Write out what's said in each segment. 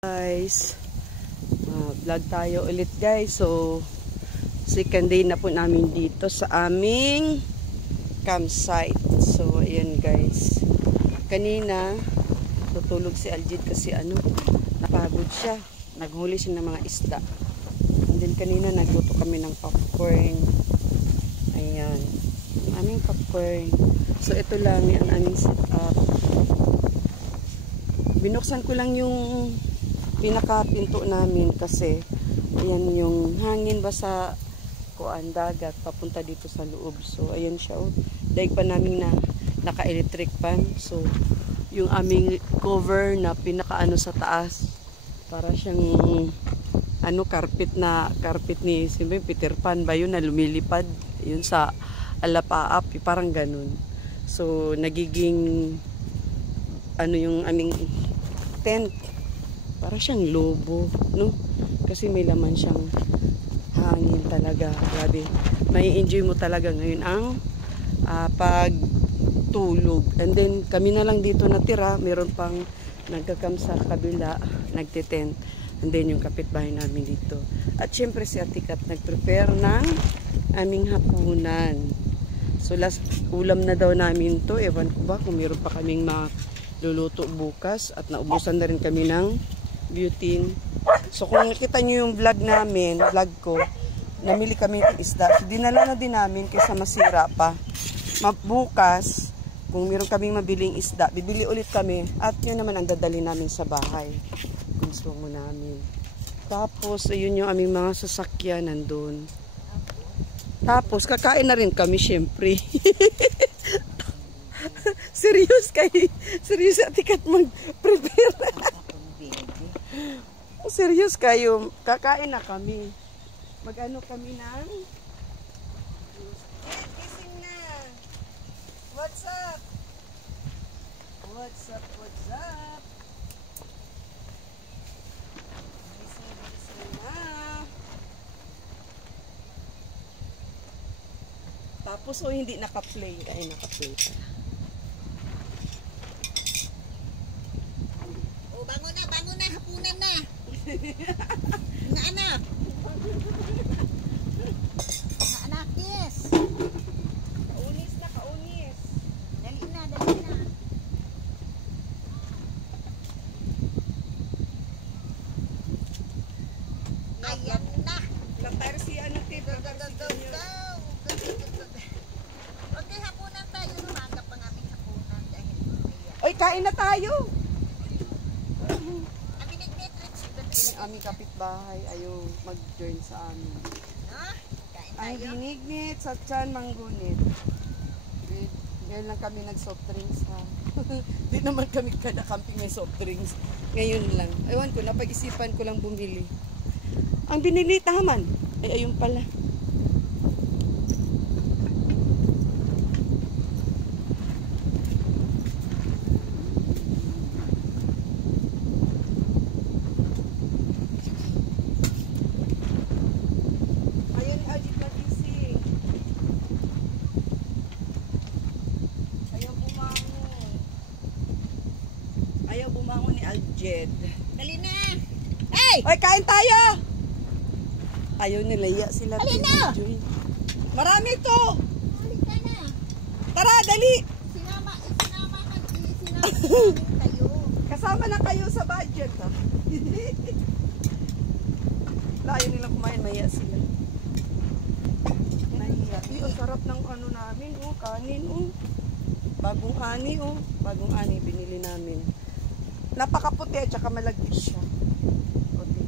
Guys, vlog tayo ulit guys. So second day na po namin dito sa aming campsite. So ayan guys, kanina tutulog si Aljit kasi napagod siya, naghuli siya ng mga isda. And then kanina nagluto kami ng popcorn. Ayan, ang aming popcorn. So ito lang ang aming setup. Binuksan ko lang yung pinaka-pinto namin kasi ayan yung hangin ba sa dagat papunta dito sa loob. So ayan siya, daig pa namin na naka-electric fan. So yung aming cover na pinaka sa taas, para siyang carpet ni Peter Pan ba yun na lumilipad yun sa alapaap, parang ganun. So nagiging yung aming tent, para siyang lobo, no? Kasi may laman siyang hangin talaga. Grabe. May enjoy mo talaga ngayon ang pagtulog. And then kami na lang dito natira. Meron pang nagkakam sa kabila, nagtitent. And then yung kapitbahay namin dito. At syempre si Atikat nagprepare ng aming hapunan. So last ulam na daw namin to. Ewan ko ba kung meron pa kaming luluto bukas, at naubusan na rin kami ng butane. So kung nakita nyo yung vlog ko, namili kami ng isda. So, dinala na din namin kaysa masira pa. Bukas, kung meron kaming mabiling isda, bibili ulit kami, at yun naman ang dadali namin sa bahay. Gusto mo namin. Tapos, ayun yung aming mga sasakyan nandun. Tapos, kakain na rin kami syempre. Serious Atikat mag-prepare. Serious kayo, kakain na kami. Mag-ano kami ng kissing na. What's up? What's up? What's up? Kissing na. Tapos hindi naka-play. Ay, naka-play pa. Bangon na, hapunan na. Anak. Anak, yes. Kaunis na, kaunis. Dali na. Ayan na. Latar si Tito. Okay, hapunan tayo. Lumagap ang aming hapunan dahil Oy, kain na tayo. Aming kapitbahay ayaw mag-join sa amin. Ang ginignit sa tiyan manggunit. Ngayon lang kami nag-soft drinks ha. Di naman kami kada camping may soft drinks. Ngayon lang. Ewan ko, napag-isipan ko lang bumili. Ang binili taman. Ay ayun pala. Ayaw bumangon ni Aljed. Dali na. Hey! Oy, kain tayo! Ayaw nilaya sila. Dali na! Marami to! Halika na. Tara, dali! Sinama kayo. Kasama na kayo sa budget ha. Ayaw nilang kumain, maya sila. Nahiya. Ang sarap ng namin, kanin, Bagong ani, binili namin. Napakaputi at saka malagkit siya. Okay.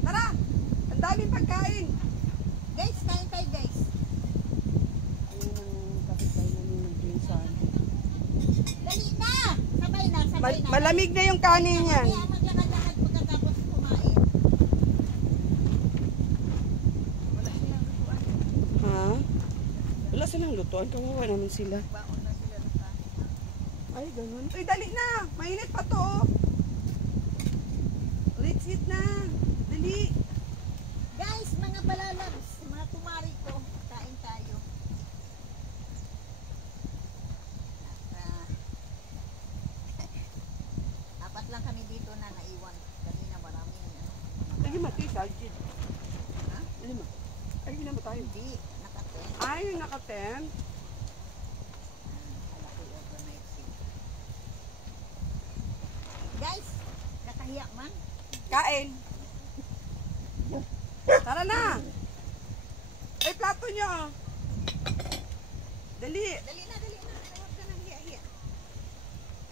Tara! Ang daming pagkain! Guys, kain tayo guys. Ayun ang kapitbahay namin nag-drink sa amin. Dali na! Sabay na. Malamig na yung kanin yan. Kaya maglakad-lakad pagkatapos kumain. Wala silang lutuan. Ha? Wala silang lutuan. Kawawa naman sila. Baon na sila ng kanin. Ay, ganun. Uy, dali na! Mainit pa to, Let's eat na! Dali! Guys, mga balalabs, mga tumari ko, kain tayo. At, lang kami dito na naiwan. Kanina maraming ano. Ay, lima tayo sa Jid. Ha? Lima. Ay, lima tayo. Hindi, nakaten. Ay, naka-10. Alaki overnight sim. Guys, kakahiya man. Kain. Tara na. Ay, plato niyo. Dali. Dali na, dali na. Huwag ka nang hiya-hiya.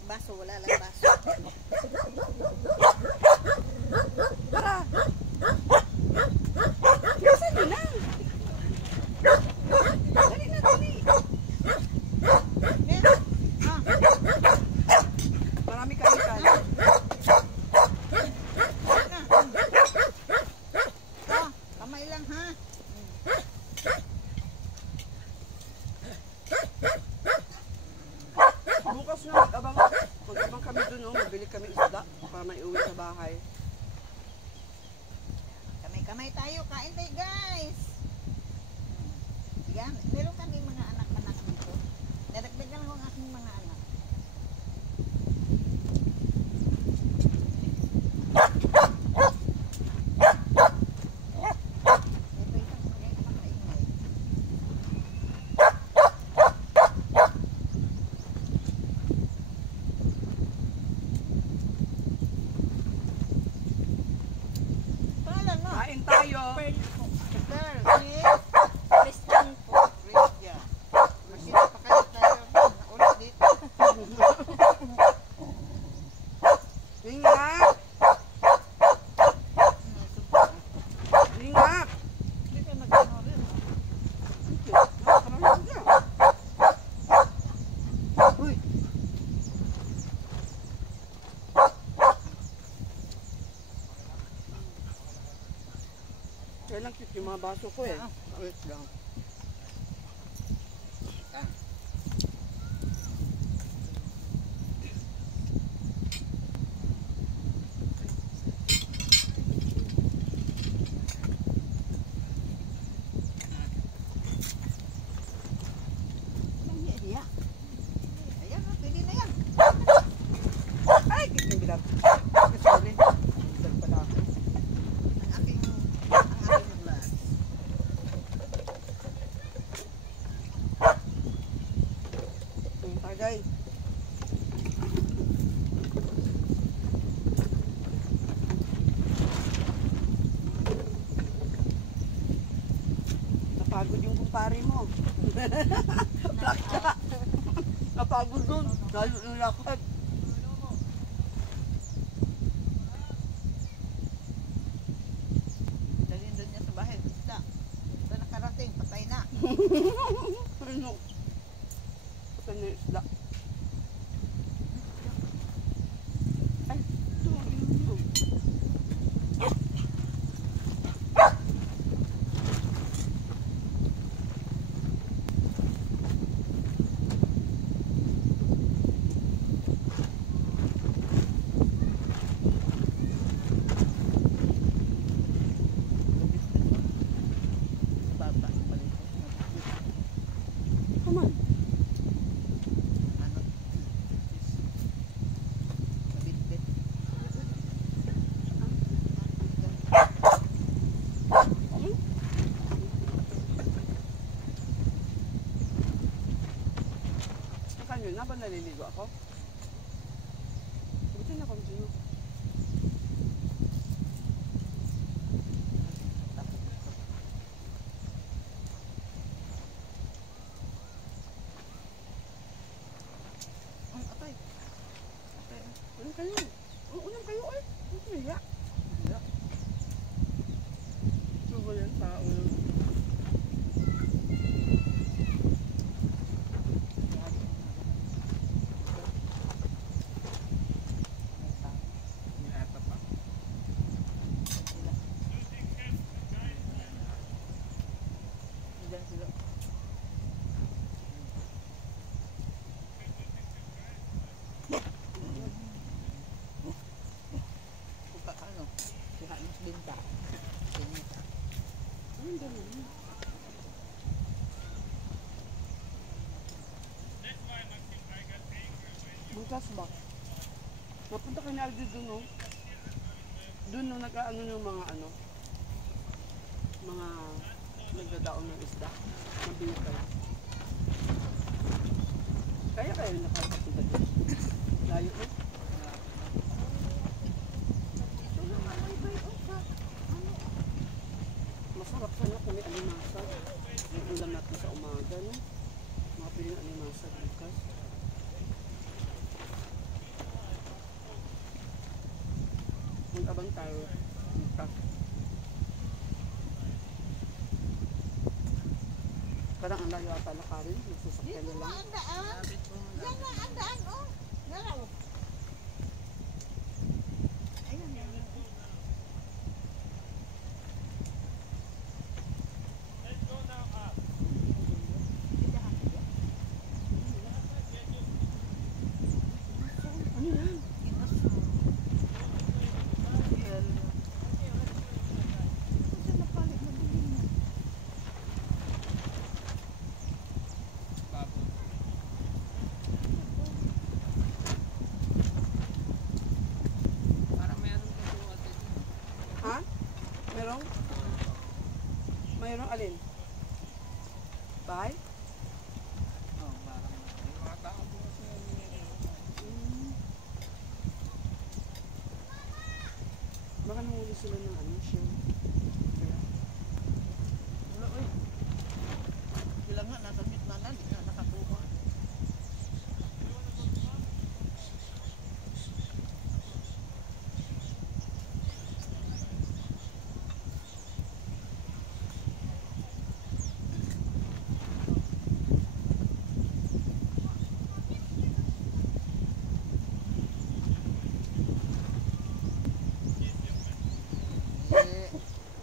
Baso, wala lang baso. Tara. Bilisan niyo na. Dali na, dali. Meron. Ah, Marami kami kaya. na. Ah, kamay lang ha. Bukas na mag-abang kami dun, oh. Mabili kami isda para may uwi sa bahay. Kamay-kamay tayo. Kain tayo, guys. Yan. Meron kami mga anak-anak dito. Nadagdagan lang ang aking mga anak. Ito isang pagkaingay. Pangalan mo? Kain tayo. Sir, please. Christian po. Christian. Makita pa kayo tayo. Ulit dito. Ingat. Ingat. Hindi kayo mag-ano rin. Uy. Kaya lang cute yung mga baso ko eh. Wait lang. Anong hiya-hiya? Ayan, pwede na yan. Ay, cute yung bilat. Sorry. Bilat pala ako. Ang aking glass. Yung tagay. Napagod yung kumpare mo. Plaka. Napagod dun. Lalo yung lakad. Dalhin doon niya sa bahay. Isda. Ito nakarating. Patay na. Ano? Saan yung isda? Ay, ito. Ito. Baba. Balik. Come on. Ano? Mabitbit. Saan yun? Naba naliligo ako? Buti na continue. Atay. Unang kayo. Unang kayo ay. Ano kaya? Ito ba yan tao? Diyan sila. Kuka ano? Kuka ng binta. Sinita. Ang dami. Bukas ba? Mapunta ka na Aldi doon, no? Doon nung nag-ano yung mga ano, mga nagdadaon ng isda. Mabili kayo. Kaya kayo nakakapunta doon. Layo, no? Masarap sana kung may alimasag. Yung ulam natin sa umaga, no? Mga piling alimasag bukas. Mag-abang tayo. Bukas. Parang ang layo ata lakarin. Nagsasakyan na lang. Ang daan. Yan na ang daan, oh. Galaw. Ayun, yan. Ano yan? Ha? Merong? Mayroong alin? Bahay? Baka nanguli sila ng ano, shell. Kaya, Wala, oy. Sila nga, nasa gitna na, di na nakakuha.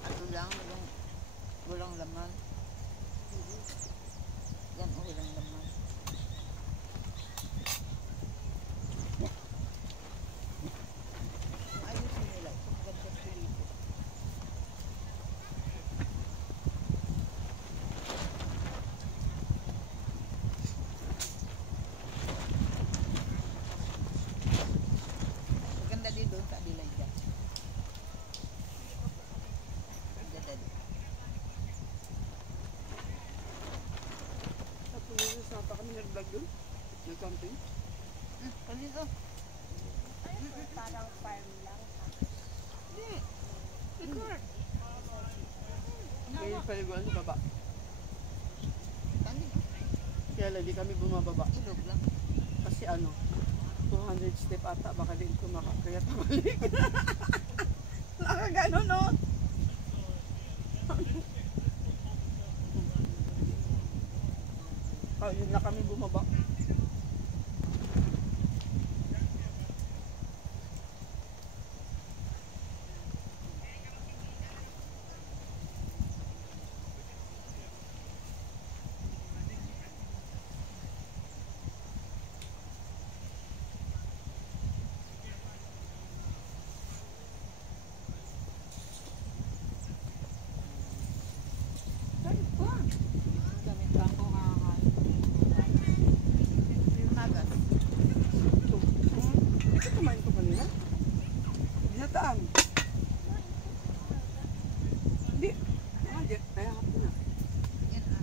Ano lang, walang laman. Yan, oh, walang laman. Ayusin nila. Ganda sa dito. Maganda din doon sa Adelaide. Maganda din. sa tuloy sa pa kami nag-vlog doon. Nag-camping. Kanito? Parang farm lang. Hindi. Record. Kaya yung paliguan sa baba. Kanito? Kaya lang, di kami bumababa. Ilog lang. Kasi ano, 200 step ata, baka din kumakakaya tabalik. Nakagano, no? Kaya na kami bumaba. Gamit lang ko kakakain. Magas. Ito. Ito kumain ko kanina. Binataan. Hindi. Hindi. Kaya hapon na. Yan ah.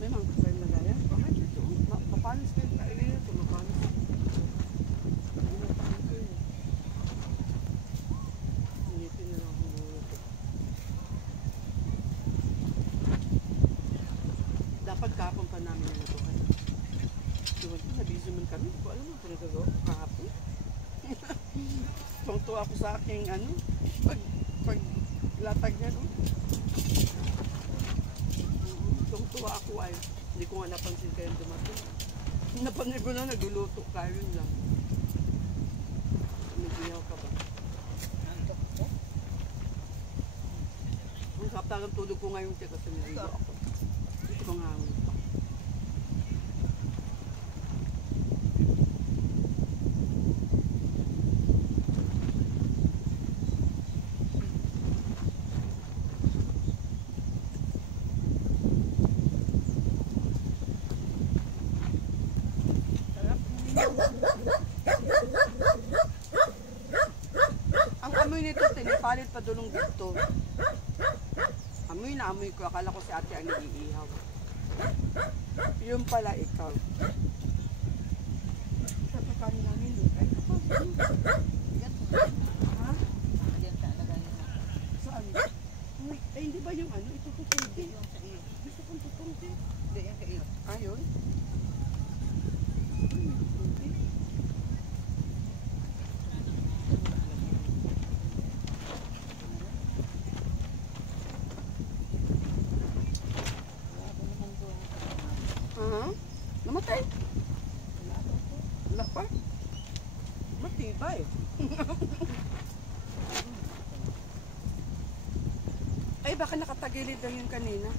May mga kasayin na gaya. Bakit ito? Mapanis kayo. Kailin ito. Mapanis. Initin na lang ang ulo ko. Dapat kahapon pa namin na natukan. Diwan ko, nabisi man kami. Hindi ko alam ang pinagagawa ko kahapon. Tungto ako sa aking ano, pag latag niya, no? Tungtuwa ako ay, hindi ko nga napansin kayo dumating. Napansin ko na, nagluluto kayo yun lang. Nagiyaw ka ba? Antok ko. Ang saptagang tulog ko ngayon siya kasi niligo ako. Ito ko nga pa. Ang amoy nito, tinipalit pa dulong dito. Amoy na amoy ko. Akala ko si ate ang nag-iihaw. Yun pala ikaw. Sa pagkain namin doon. Ay, Yan. ha? Yan talaga yun. Saan? Ay, hindi ba yung ano? Ito tutunti. Yung sa iyo. Gusto kong tutunti. Hindi, yan sa iyo. Ayun. Ay, may tutunti. Namatay. Wala pa. Matibay. Ay, baka nakatagilid lang yun kanina.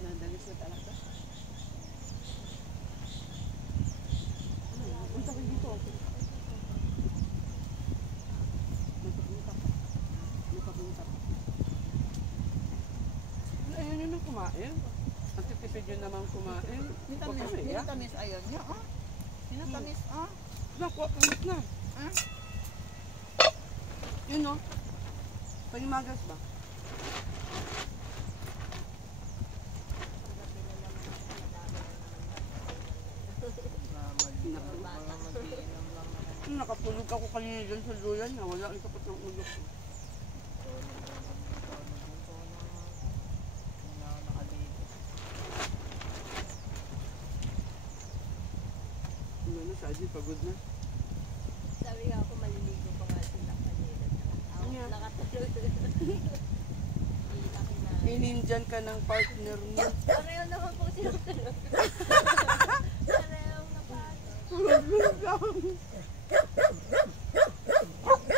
Nadalis na talaga. Punta ko dito. Nagpapunta pa. Nagpapunta pa. Ayun yun ang kumain. Ang titipid yun naman kumain. Nitamis, Huwag kami, nitamis ayun niya, oh. Sinatamis, oh. Naku, pangit na. Ah? Yun no? Panimagas ba? Nakatulog ako kanina dyan sa duyan na wala ang tapat ng ulo ko. Ano, si Adi, pagod na. Sabi nga ako, maliligo pa nga sila kanina. Ano? Nakatulog. Inindiyan ka ng partner mo. Pareho naman po sila tulog. Pareho na pato.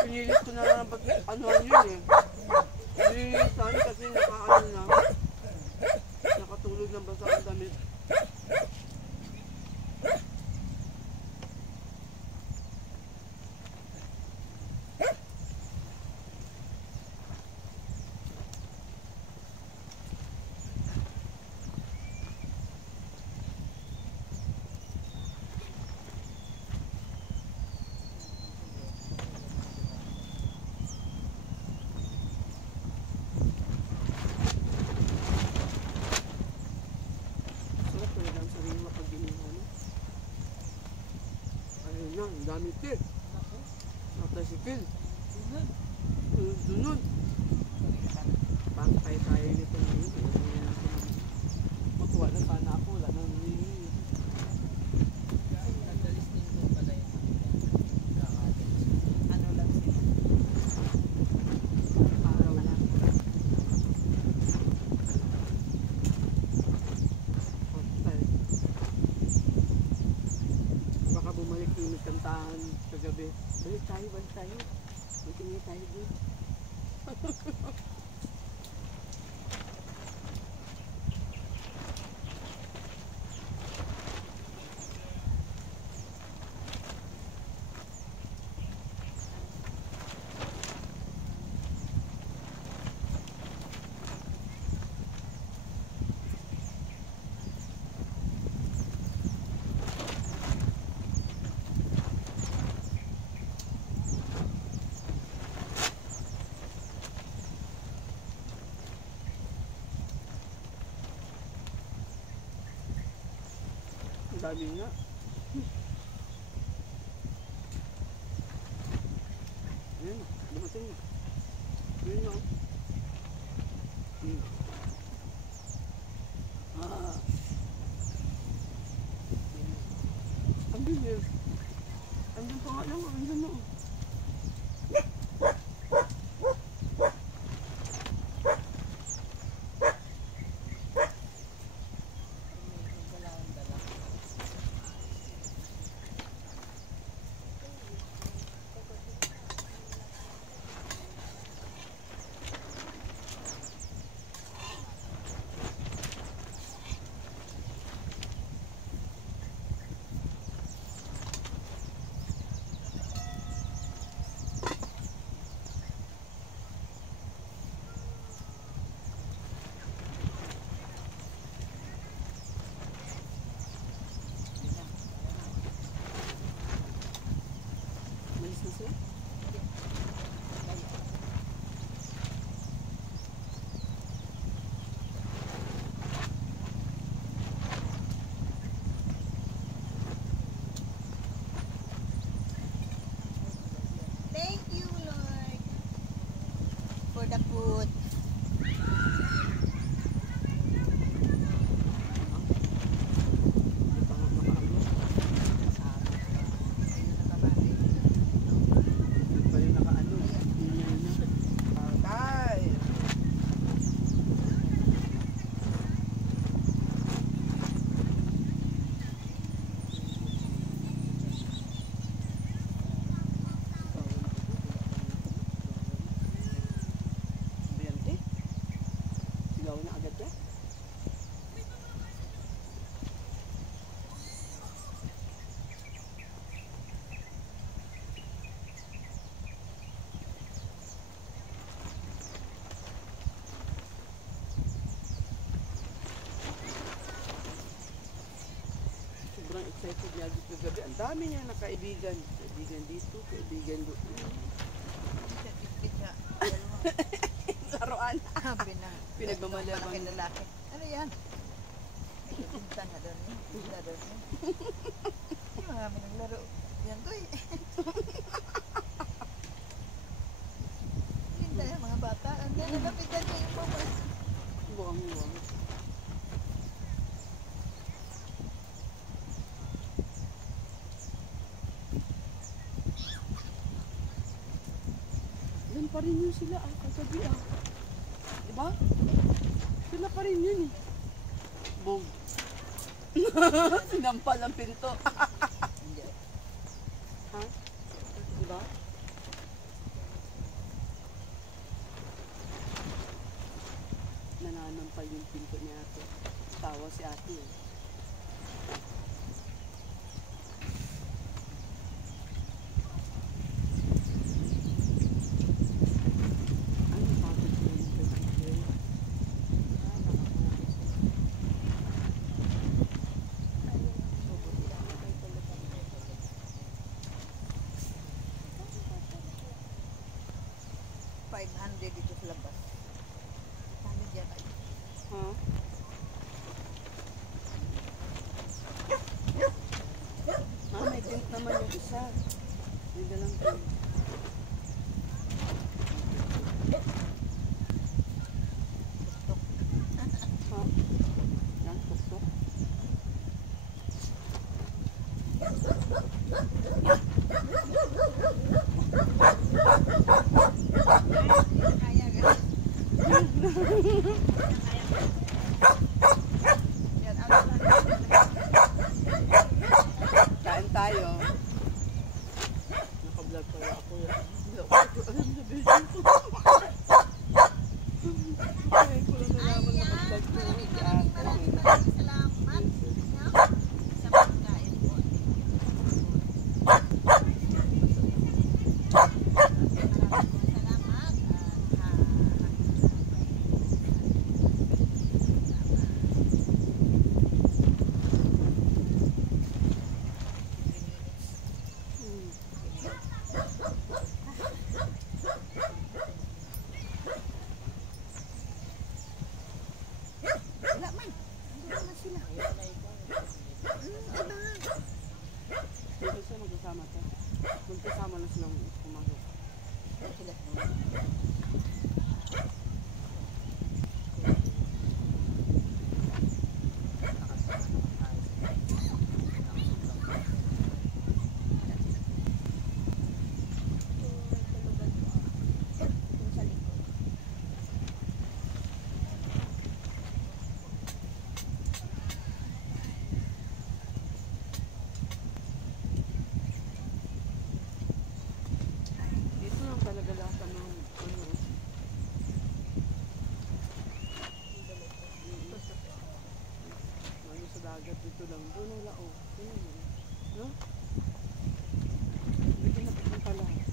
Pinilit ko na lang pag ano yun eh. Nililisan kasi nakaano na. Nakatulog ng basa ang damit. Na, ang dami tip. Nakasikil. Sunod. Pangkay tayo nito ngayon. Matuwa na sana ako. Wala nang nangyayari. Ano lang sila. Araw lang. Patay. Baka bumalik yung kantahan kagabi. Balik tayo, balik tayo. Magtingin tayo din. Ang dami nga. Ayan na, dumating na. Ayan na. Ang bilis. Andun pa nga lang, andun na. excited niya dito gabi. Ang dami niya na kaibigan. Kaibigan dito, kaibigan doon. Hindi siya tipid siya. Laruan. Pinagmamalabang. Pinagmamalabang. Lalaki. Ano yan? May pinta na doon. Pinta doon. Yung mga minang laro. Yan to eh. Pinta yung mga bata. Ang nalapitan niya yung mama. Buwang-buwang. Yan pa rin yun sila kagabi Diba? Sila pa rin yun Boom. Sinampal ang pinto. Hindi. Ha? Diba? Nananampal yung pinto ni ate. Tawa si ate Ano bakit sila yung pagkakil? 500 dito sa labas. Kami dyan ay. Ha? May tent naman yung isa. May dalang tent. Ha? Yan, tuktok. Kaya guys. Yan, ano lang. Kain tayo. Naka-vlog pala ako yan. Alam na video ko. Ay, ko lang nalaman naka-vlog ko. Maraming salamat. Sa pagkain po. Wala man. Ano naman sila? Dito siya magkasama to. Magkasama na silang pumasok. Sila. Dito lang talaga lahat ng ano. Ano sa dagat dito lang. Doon ang lao. Doon ang lao. No? Dito na pupunta lahat.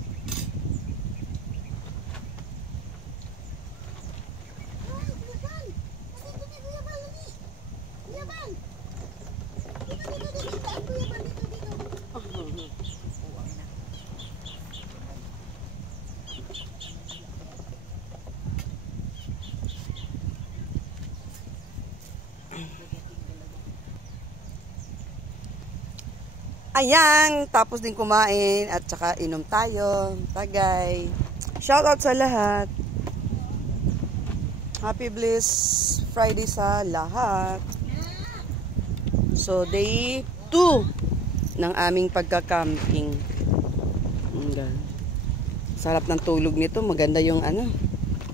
Ayan, tapos din kumain at saka inom tayo. Tagay. Shoutout sa lahat. Happy Bliss Friday sa lahat. So, day 2 ng aming pagka-camping. Sarap ng tulog nito. Maganda yung ano.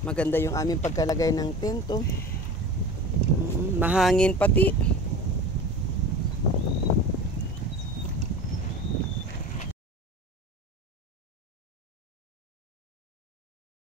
Maganda yung aming pagkalagay ng tento. Mahangin pati.